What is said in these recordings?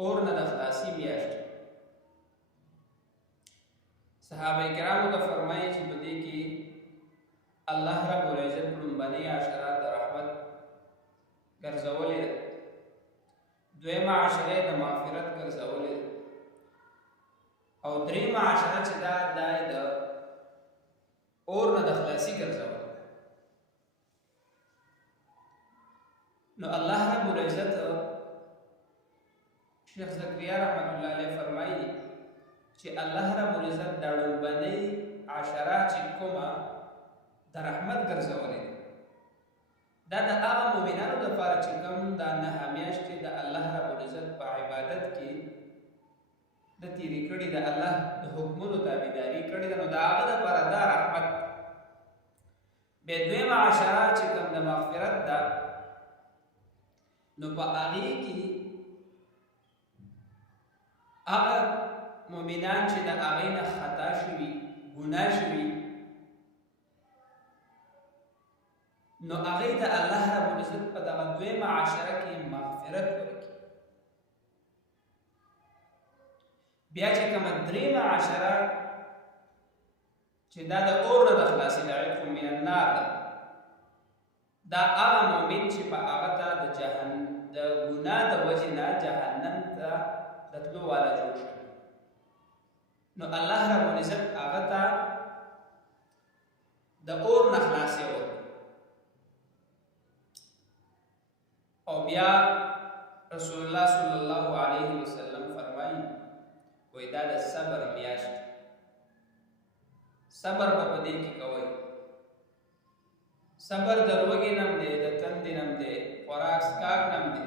اور نه د خلاصي میاشت. صحابه کرامو ته فرمایي چې په دې کې الله رب العزت لومبنۍ عشره د رحمت ګرځولې ده، دویمه عشره د مغفرت ګرځولې ده، او دریمه عشره چې دا د اور نه د خلاصي ګرځولې ده. نو الله رب العزت شیخ زکریا رحمت الله علیه فرمایي چې الله رب العزت دا لومبنۍ عشره چې کومه د رحمت ګرځولې ده، دا د هغه مؤمنانو دپاره چې کوم دا نهه میاشتې د الله رب العزت په عبادت کې د تېرې کړي، د الله د حکمونو تابعداري کړې ده، نو د هغه دپاره دا رحمت. بیا دویمه عشره چې کوم د مغفرت ده، نو په هغې کې هغه مؤمنان چې د هغې نه خطا شوي، ګناه شوي، نو هغې ته الله رب العزت په دغه دویمه عشره کې مغفرت ورکړي. بیا چې کومه دریمه عشره چې دا د اور نه د خلاصي د عتق من النار ده، دا هغه مؤمن چې په هغه ته د ګناه د وجې نه جهنم ته د تلو والا جوړ شوي، نو الله رب العزت هغه ته د اور نه خلاصي ورکړي. او بیا رسول الله صلی الله علیه وسلم فرمایي وای دا د صبر میاشت، صبر به په دې کې کوئ. صبر د لوږې نم دی، د تندې نم دی، خوراک څښاک نم دی،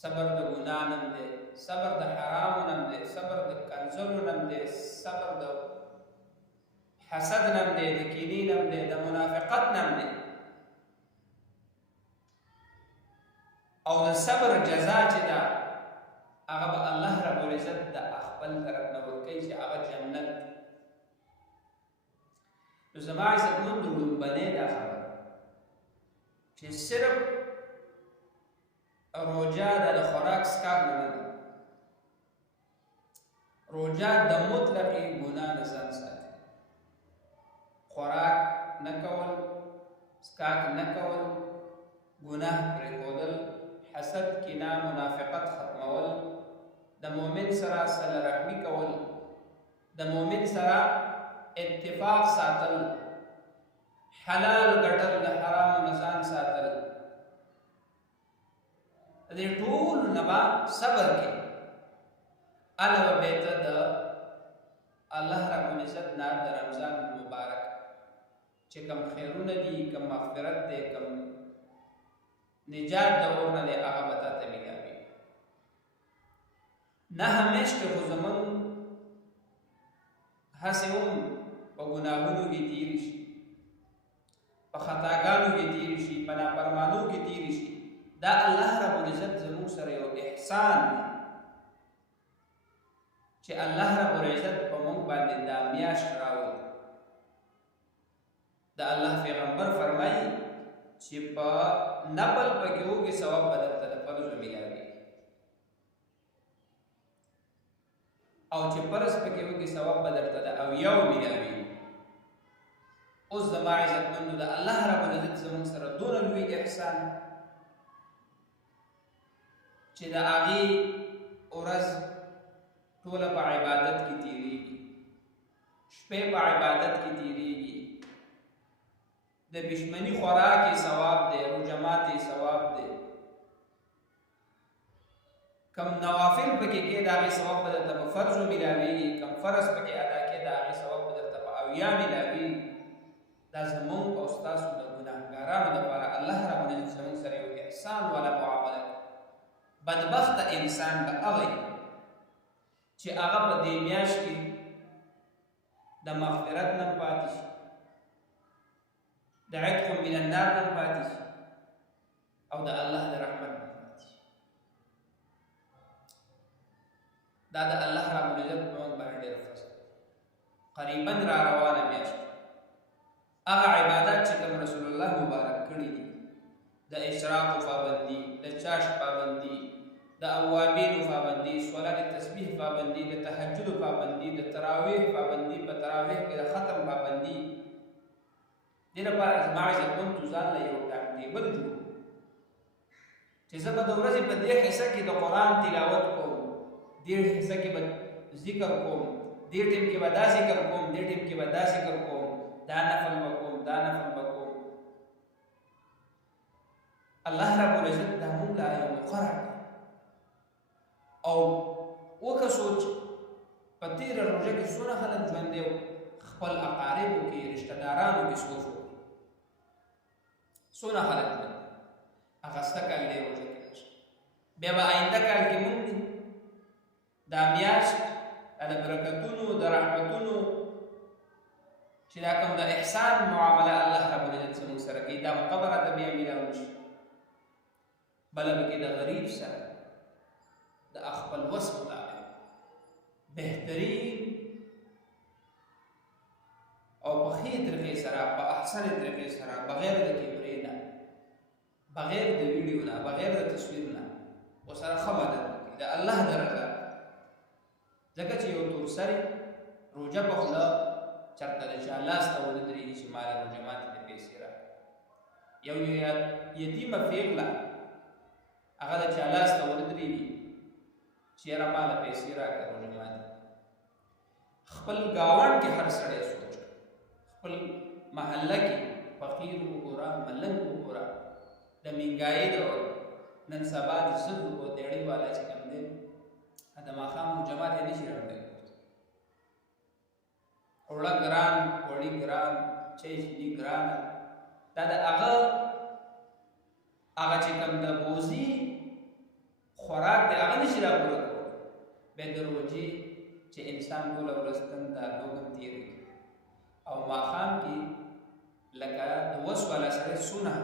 صبر د ګناه نم دی، صبر د حرامو نم دی، صبر د کنځلو نم دی، صبر د حسد نم دی، د کینې نم دی، د منافقت نم دی. او د صبر جزا چې ده هغه به الله رب العزت د خپل طرف نه ورکوي چې هغه جنت. نو زما عزتمندو لومبنۍ دا خبره چې صرف روژه ده د خوراک څښاک نه ده، روژه د مطلقې ګناه نه ځان ساتي، خوراک نه کول، څښاک نه کول، ګناه پرېښودل، حسد، کینه، منافقت ختمول، د مؤمن سره صله رحمي کول، د مؤمن سره اتفاق ساتل، حلال ګټل، د حرامو نه ځان ساتل. د دې ټولو نه به صبر کې هله به بېرته د الله رب العزت نه د رمضان مبارک چې کوم خیرونه دي، کوم مغفرت دی، کوم نجات د اور نه دی، هغه به تاته میلاوي. نهه میاشتې خو زموږ هسې هم په ګناهونو کې تېرې شي، په خطاګانو کې تېرې شي، په نافرمانو کې تېرې شي. دا الله رب العزت زموږ سره یو احسان دی چې الله رب العزت په موږ باندې دا میاشت راوړي. د الله پیغمبر فرمایي چې په نفل پکې وږي ثواب به درته د فرضو میلاوي، او چې فرض پکې وږي ثواب به درته د اویاو میلاوي. اوس زما عزتمندو د الله رب العزت زموږ سره دونه لوی احسان چې د هغې ورځ ټوله په عبادت کې تېرېږي، شپې په عبادت کې تېرېږي، د بشمنی خوراکې ثواب دی، روژه ماتې ثواب دی، کم نوافل پکې کې د هغې ثواب به درته په فرضو میلاویږي، کم فرض پکې ادا کې د هغې ثواب به درته په اویا میلاویږي. دا زموږ او ستاسو د ګناهګارانو دپاره الله رب العزت زموږ سره یو احسان والا معامله کوي. بدبخته انسان به هغه چې هغه په دې میاشت کې د مغفرت نه پاتې شي، د عتق من النار نه پاتې شي، او د الله د رحمت نه پاتې شي. دا د الله رب العزت په موږ باندې ډېر فضل، قریبا را روانه میاشت. هغه عبادات چې کوم رسول الله مبارک کړي دي، د اشراق پابندي، د چاشت پابندي، د د اوابینو پابندي، صلات تسبیح پابندي، د تهجد پابندي، د تراویح پابندي، په تراویح کې د ختم پابندي. دې لپاره زما عزتمندو ځان له یو ټایم ټیبل جوړ چې زه به د ورځې په دې حصه کې د قرآن تلاوت کوم، دې حصه کې به ذکر کوم، دې ټیم کې به دا ذکر کوم، دې ټیم کې به دا ذکر کوم، دا نفل به کوم، دا نفل به کوم. الله رب العزت دا موږ له یو مقرر او وکه سوچ په تېره روژه کې څونه خلک ژوندي وو، خپل اقاربو کې رشته دارانو کې سوچ وکړي څونه خلک ژوندي اخسته کال دې روژه کې راشي. بیا به آینده کال کې موږ دي دا میاشت د برکتونو د رحمتونو چې دا کوم د احسان معامله الله رب العزت زموږ سره کوي دا مقبره ته بیا میلاو شي. بله پکې د غریب سره د خپل وس مطابق بهترین او په ښې طریقې سره په احسن طریقې سره بغیر د کیمرې نه، بغیر د ویډیو نه، بغیر د تصویر نه ورسره ښه مدد وکړي د الله د رضا. ځکه چې یو تورسرې روژه په خوله چېرته د چا لاس ته ودرېږي چې ما له روژه ماتې د پیسې راکړه، یو یتیمه پیغله هغه د چا لاس ته ودرېږي چې یاره ما له پیسې راکړه روژه ماتې. خپل ګاونډ کې هر سړی سوچ، خپل محله کې فقیر وګوره، ملنګ وګوره، د مهنګایۍ دور نن سبا د 100 روپو دیړۍ والا چې کوم دی د ماښام جماعت یې نشي راوړی، اوړه ګران، غوړي ګران، چای چیني ګرانه، دا د هغه چې کوم د بوزي خوراک دی هغه نشي راپوره کولی. بیا د روژې چې انسان ټوله ورځ تنده لوږه تېروي او ماښام کې لکه د وس والا سړی څونه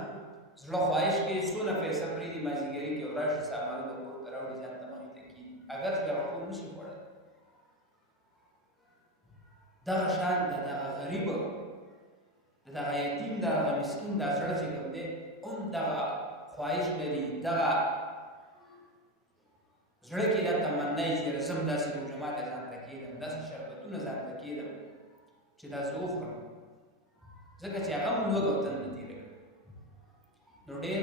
زړه خواهش کوي څونه پیسه پرېږدي مازدیګري کې وراشي سامانونه کور ته راوړي ځان ته مخې ته کېږي اگر چې هغه کور نشي خوړلی. دغه شان د دغه غریب د دغه یتیم د هغه مسکین دا زړه چې کوم دی هم دغه خواهش لري، دغه زړه کې دا تمنا یې چې زه هم داسې روژه ماته ځان ته کېږدم، داسې شربتونه ځان ته کېږدم چې دا زه وخورم، ځکه چې هغه هم لوږه او تنده تېره کړې. نو ډېر